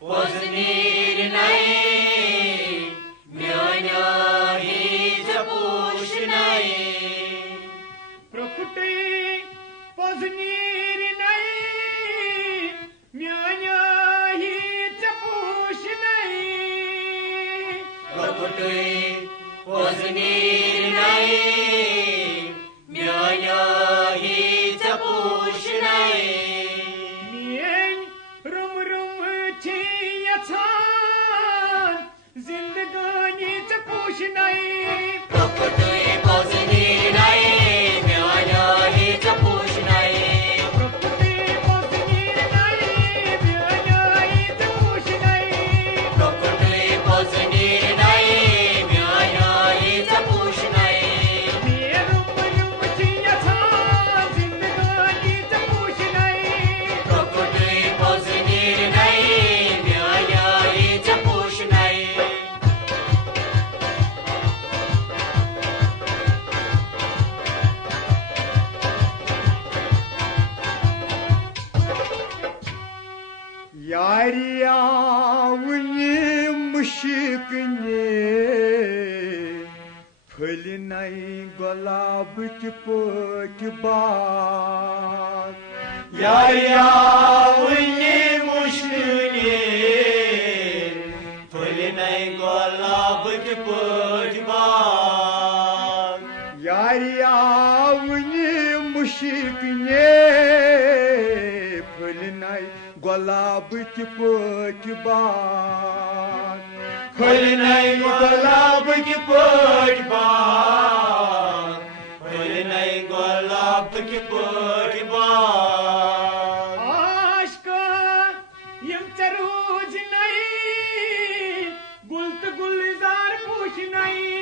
पोजनीर नहीं म्यान्या हीच पूछ नहीं प्रकुटे पोजनीर नहीं म्यान्या हीच पूछ नहीं प्रकुटे पोजनीर नहीं म्यान्या हीच पूछ नहीं जिंदगानी च पूछ नहीं प्रकुटे पोजनीर नहीं म्यान्या हीच पूछ नहीं प्रकुटे पोजनीर नहीं म्यान्या हीच पूछ नहीं प्रकुटे पोजनीर नहीं म्यान्या हीच पूछ नहीं रुम थिया था जिंदगानी च पूछ नहीं प्रकुटे पोजनीर नहीं म्यान्या हीच पूछ नहीं यारिया वनी मुश्किने फल नहीं गुलाब की पोट बात यारिया वनी मुश्किने फल नहीं गुलाब की पोट बात यारिया वनी मुश्किने फल नहीं गुलाब की पोट बात फल नहीं गुलाब की पोट बात फल नहीं गुलाब की पोट बात आश्क यम चरूज नहीं गुल तो गुलजार पूछ नहीं